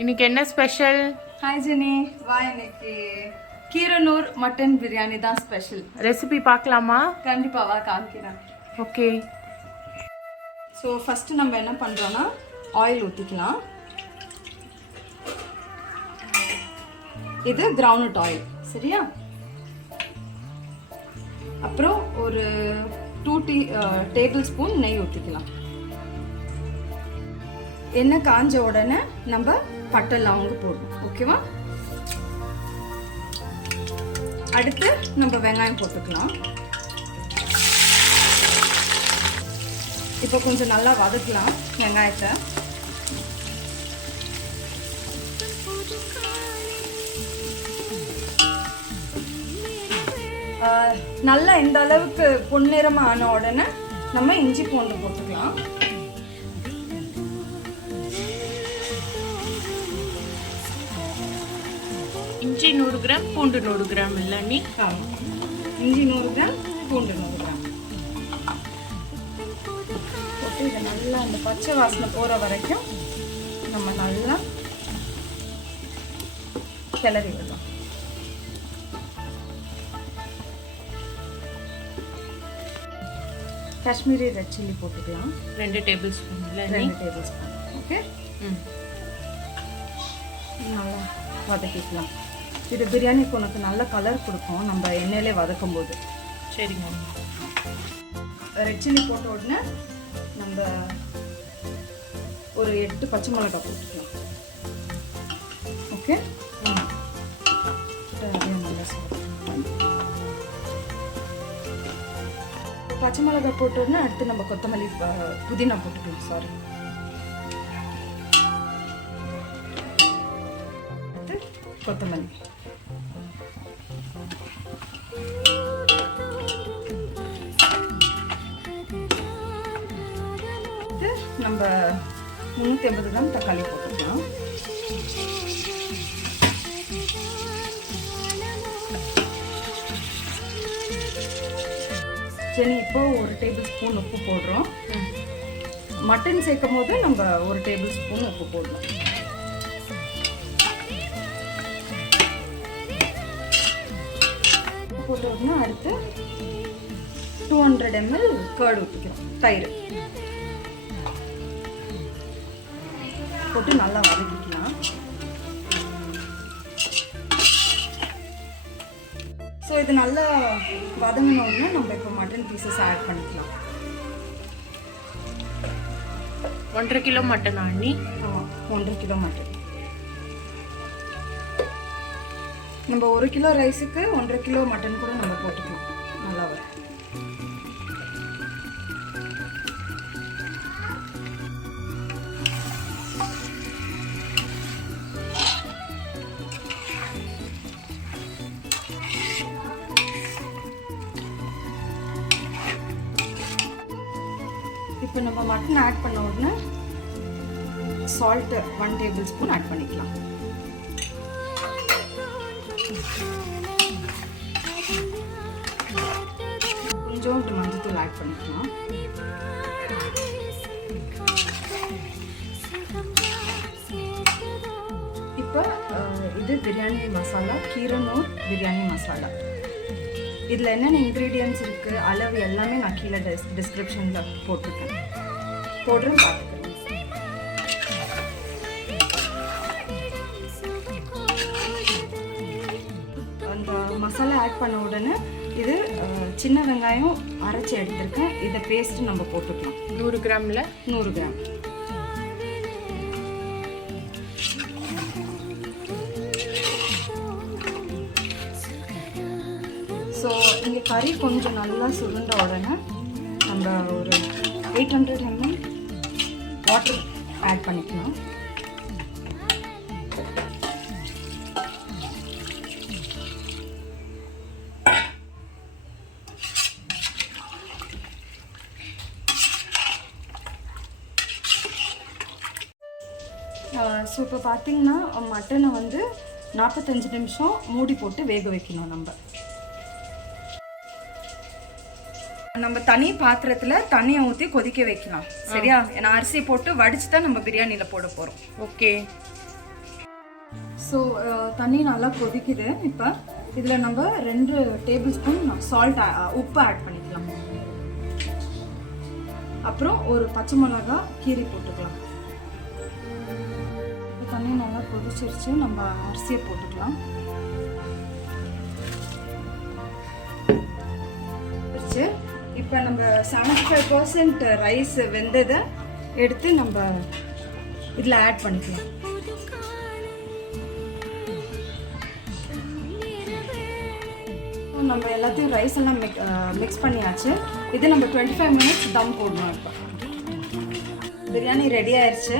இன்னைக்கு என்ன special? Hi Jenny, வா. இன்னைக்கு கீரனூர் மட்டன் பிரியாணி தான் ஸ்பெஷல். ரெசிபி பார்க்கலாமா? கண்டிப்பா வா, காமிக்கிறேன். ஓகே. ஸோ ஃபர்ஸ்ட் நம்ம என்ன பண்றோம்னா ஆயில் ஊற்றிக்கலாம். இது கிரவுண்ட்நட் ஆயில், சரியா? அப்புறம் ஒரு 2 டேபிள் ஸ்பூன் நெய் ஊற்றிக்கலாம். எண்ணெய் காஞ்ச உடனே நம்ம பட்டை லவங்கம் போடணும், ஓகேவா? அடுத்து நம்ம வெங்காயம் போட்டுக்கலாம். இப்போ கொஞ்சம் நல்லா வதக்கலாம் வெங்காயத்தை. நல்லா இந்த அளவுக்கு பொன்னிறமா ஆன உடனே நம்ம இஞ்சி பூண்டு போட்டுக்கலாம். இஞ்சி 100 கிராம், பூண்டு 100 கிராம் இல்லை நீ? இஞ்சி 100 கிராம், பூண்டு 100 கிராம் போட்டு இதை நல்லா அந்த பச்சை வாசனை போகிற வரைக்கும் நம்ம நல்லா கிளறி விடலாம். காஷ்மீரி ரெட் சில்லி போட்டுக்கலாம். 2 டேபிள் ஸ்பூன் இல்லை? 2 டேபிள் ஸ்பூன். ஓகே, நல்லா வதக்கிக்கலாம். இது பிரியாணிக்கு உனக்கு நல்ல கலர் கொடுக்கும் நம்ம எண்ணெயிலே வதக்கும் போது. சரிங்க. ரெட் சில்லி போட்ட உடனே நம்ம ஒரு 8 பச்சை மிளகாய் போட்டுக்கலாம். ஓகே, நல்லா பச்சை மிளகாய் போட்ட உடனே அடுத்து நம்ம கொத்தமல்லி புதினா போட்டுக்கலாம். சாரி, கொத்தமல்லி. நம்ம 350 கிராம் தக்காளி போட்டுக்கலாம். சரி, இப்போ 1 டேபிள் ஸ்பூன் உப்பு போடுறோம். மட்டன் சேர்க்கும் போது நம்ம 1 டேபிள் ஸ்பூன் உப்பு போடணும். போட்டோம்னா அடுத்து 200 ml கர்ட் ஊற்றிக்கிறோம், தயிர் போட்டு நல்லா வதக்கிக்கலாம். ஸோ இது நல்லா வதங்கினோடனே நம்ம இப்போ மட்டன் பீசஸ் ஆட் பண்ணிக்கலாம். 1.5 கிலோ மட்டன் ஆண்ணி? ஆமாம், 1.5 கிலோ மட்டன். நம்ம 1 கிலோ ரைஸுக்கு 1.5 கிலோ மட்டன் கூட நம்ம போட்டுக்கலாம். நல்லா வரும். இப்போ நம்ம மட்டன் ஆட் பண்ண உடனே சால்ட்டு 1 டேபிள் ஸ்பூன் ஆட் பண்ணிக்கலாம். கொஞ்சோண்டு மஞ்சத்தூள் ஆட் பண்ணிக்கலாம். இப்போ இது பிரியாணி மசாலா, கீரனூர் பிரியாணி மசாலா. இதில் என்னென்ன இன்க்ரீடியன்ட்ஸ் இருக்குது, அளவு எல்லாமே நான் கீழே டிஸ்கிரிப்ஷனில் போட்டிருக்கேன். போடுறேன், பார்த்துக்கிறேன். அந்த மசாலா ஆட் பண்ண உடனே இது சின்ன வெங்காயம் அரைச்சி எடுத்திருக்கேன். இதை பேஸ்ட் நம்ம போட்டுக்கலாம். 100 கிராமில் 100 கிராம். ஸோ இங்கே கறி கொஞ்சம் நல்லா சுருண்ட உடனே நம்ம ஒரு 800 ml வாட்டர் ஆட் பண்ணிக்கலாம். ஸோ இப்போ பார்த்தீங்கன்னா மட்டனை வந்து 45 நிமிஷம் மூடி போட்டு வேக வைக்கணும். நம்ம தனி பாத்திரத்தில் தண்ணியை ஊற்றி கொதிக்க வைக்கலாம், சரியா? ஏன்னா அரிசி போட்டு வடிச்சு தான் நம்ம பிரியாணியில் போட போகிறோம். ஓகே. ஸோ தண்ணி நல்லா கொதிக்குது. இப்போ இதில் நம்ம 2 டேபிள் ஸ்பூன் சால்ட் உப்பு ஆட் பண்ணிக்கலாம். அப்புறம் ஒரு பச்சை மிளகா கீரி போட்டுக்கலாம். தண்ணி நல்லா கொதிச்சிருச்சு. நம்ம அரிசியை போட்டுக்கலாம். இப்போ நம்ம 75% ரைஸ் வெந்ததை எடுத்து நம்ம இதில் ஆட் பண்ணிக்கலாம். நம்ம எல்லாத்தையும் ரைஸ் எல்லாம் மிக்ஸ் பண்ணியாச்சு. இது நம்ம 25 மினிட்ஸ் தம் போடணும். இப்போ பிரியாணி ரெடி ஆயிடுச்சு.